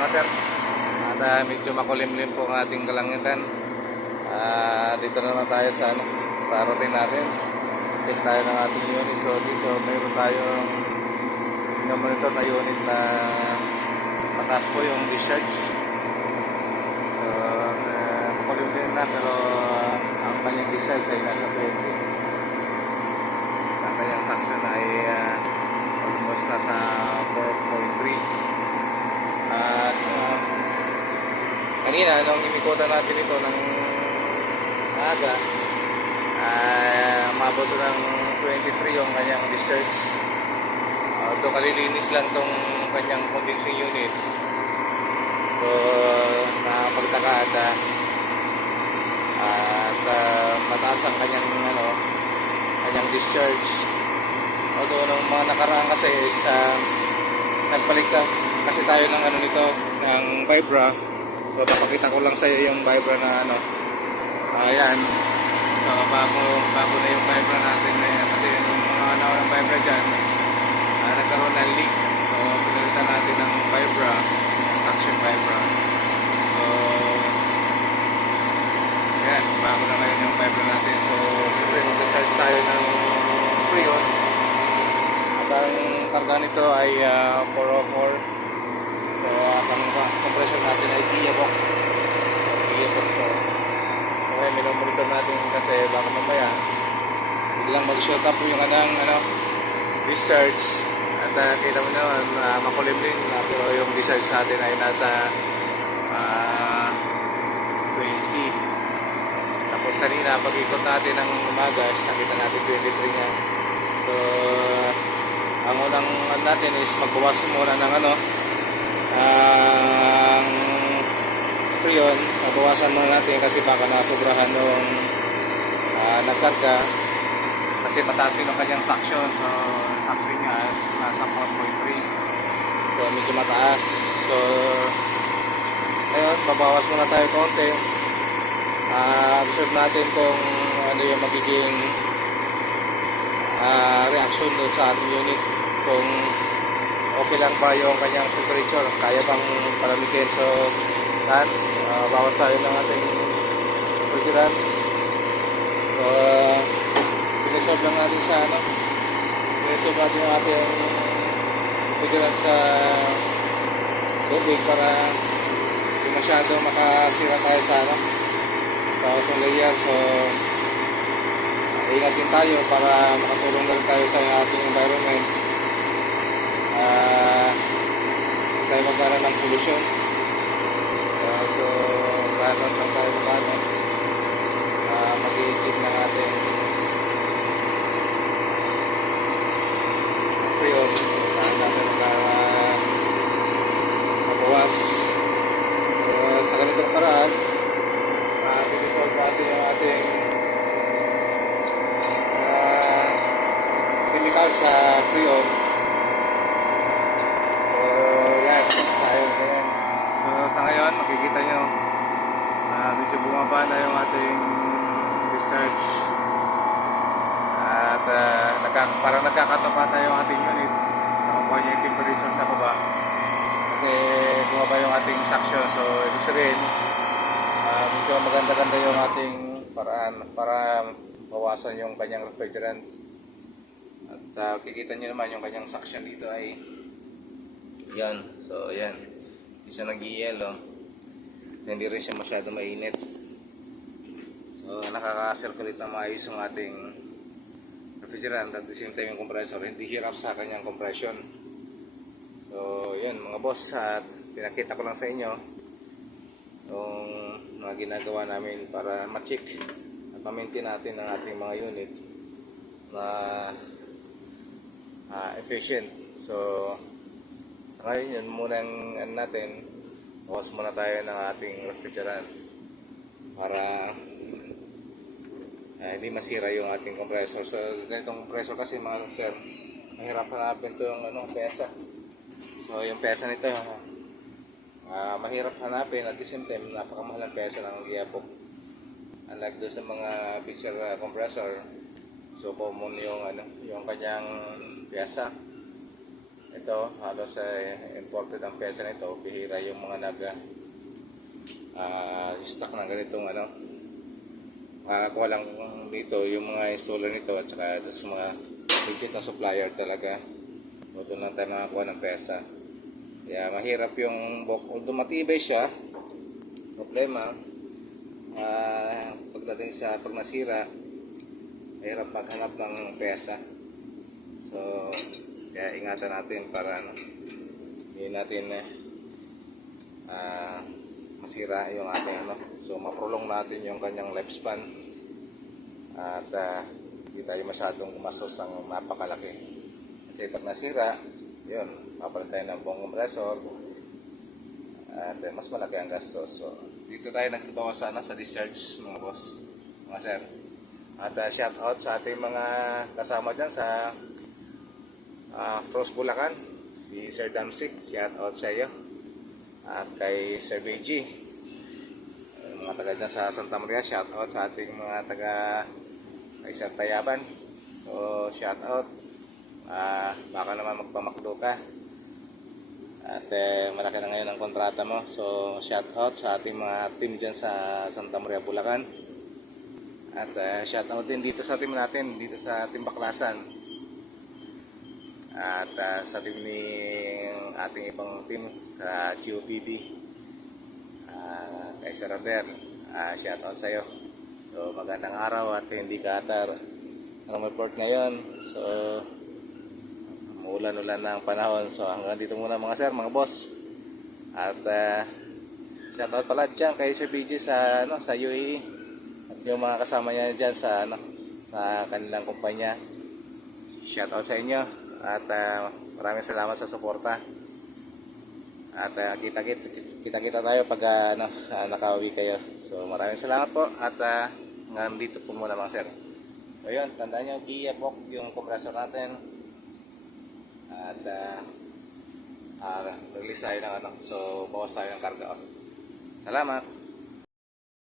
mga sir. At medyo makulimlim po ang ating kalangitan. Dito naman tayo sa routine natin. Check tayo ng ating unit. So dito mayroon tayong monitor na unit na mataas po yung discharge. So makulimlim na, pero ang kanyang discharge ay nasa 20. Ang kanyang suction ay almost nasa 4.3. At kanina nung imikutan natin ito ng aga, umabot ng 23 yung kanyang discharge. Ito kalilinis lang tong kanyang condensing unit. So nakapagtaka at mataas ang kanyang kanyang discharge. Although nung mga nakaraan kasi is nagpalit kasi tayo ng nito, ng Vibra. So napakita ko lang sa iyo yung Vibra na ayan. So bago na yung Vibra natin kasi yung mga ng Vibra dyan nagkaroon ng leak. So pinalitan natin ng Vibra, suction Vibra. So ayan, bago na ngayon yung Vibra natin. So siyempre mag-charge tayo ng Freon. At ang karga nito ay 404. So ang compressor natin ay Diabok. Diabok to. So ngayon minomonitor natin kasi baka mamaya biglang mag-short up yung discharge. At kita mo naman makulimlim na, pero yung discharge natin ay nasa 20. Tapos kanina pag ikot natin ng umaga, nakita natin 23 nga. So ang unang natin is magbawas muna ng ang Freon. Nabawasan muna natin kasi baka nasobrahan nung nagkarga, kasi mataas din ang kanyang suction. So suction niya is nasa 4.3, so medyo mataas. So ayun, babawas muna tayo konti. Observe natin kung ano yung magiging reaction doon sa ating unit, kung okay lang ba yung kanyang temperature, kaya bang palamigin. So bawas tayo ng ating refrigerant. So pinisolve lang natin sa pinisolve natin yung ating refrigerant sa tubig para hindi masyado makasira tayo sa sa layer. So ingat din tayo para makatulong na rin tayo sa ating environment. Tayo magkaroon ng pollution. So gano'n lang tayo mag-iikip ng ating Freon. Saan natin mabawas. So sa ganitong paraan pinisolve natin yung ating chemical sa Freon. Sa ngayon makikita nyo medyo bumaba na yung ating discharge, at parang nagkakatapat na yung ating unit. Nakukuha niya yung temperature sa baba kasi bumaba yung ating suction. So ibig sabihin medyo maganda-ganda yung ating paraan para bawasan yung kanyang refrigerant. At kikita nyo naman yung kanyang suction dito ay yan. So yan, isa nag-yelo, hindi rin siya masyado mainit. So nakaka-circulate na maayos yung ating refrigerant, at the same time yung compressor hindi hirap sa kanyang compression. So yun mga boss, at pinakita ko lang sa inyo yung mga ginagawa namin para ma-check at ma-maintain natin ang ating mga unit na efficient. So ngayon yun muna ang natin, bawas muna tayo ng ating refrigerant para hindi masira yung ating compressor. So ganitong compressor kasi mga sir, mahirap hanapin ito yung pesa. So yung pesa nito mahirap hanapin, at the same time napakamahal ang pesa ng Diabok. Unlike doon sa mga picture compressor, so common yung kanyang piyesa. ito halos imported ang pyesa nito. Bihira yung mga stock ng ganitong ano. Makakuha lang dito yung mga installer nito at saka sa mga legit na supplier talaga. Doon lang tayo makakuha ng pyesa. Kaya mahirap yung although matibay siya, problema pagdating sa pag nasira, mahirap maghanap ng pyesa. So kaya ingatan natin para ano, hindi natin masira yung ating ano. So maprolong natin yung kanyang lifespan at hindi tayo masyadong gumastos ng napakalaki. Kasi pag nasira, yun, papalitan tayo ng buong compressor at mas malaki ang gastos. So dito tayo nagbawa sana sa discharge mga boss, mga sir. At shout out sa ating mga kasama dyan sa Frost Bulacan, si Sir Damsik, shout out sa iyo. At kay Sir BG, mga taga dyan sa Santa Maria, shout out sa ating mga taga kay Sir Tayaban. So shout out, baka naman magpamakdo ka at malaki na ngayon ang kontrata mo. So shout out sa ating mga team dyan sa Santa Maria, Bulacan. At shout out din dito sa team natin, dito sa Team Baklasan. At sa team ni ating ibang team sa QPB, kay Sir Robert, shout out sa iyo. So magandang araw at hindi ka-atar ang report ngayon. So umuulan-ulan na ang panahon. So hanggang dito muna mga sir, mga boss. At shout out pala dyan kay Sir BJ sa sa UAE at yung mga kasama niya dyan sa sa kanilang kumpanya. Shout out sa inyo at maraming salamat sa suporta. At kita tayo pag nakauwi kayo. So maraming salamat po at hanggang dito po muna mga sir. So yun, tandaan nyo, i-epoch yung compressor natin at release tayo ng so bawas tayo ng karga. Salamat.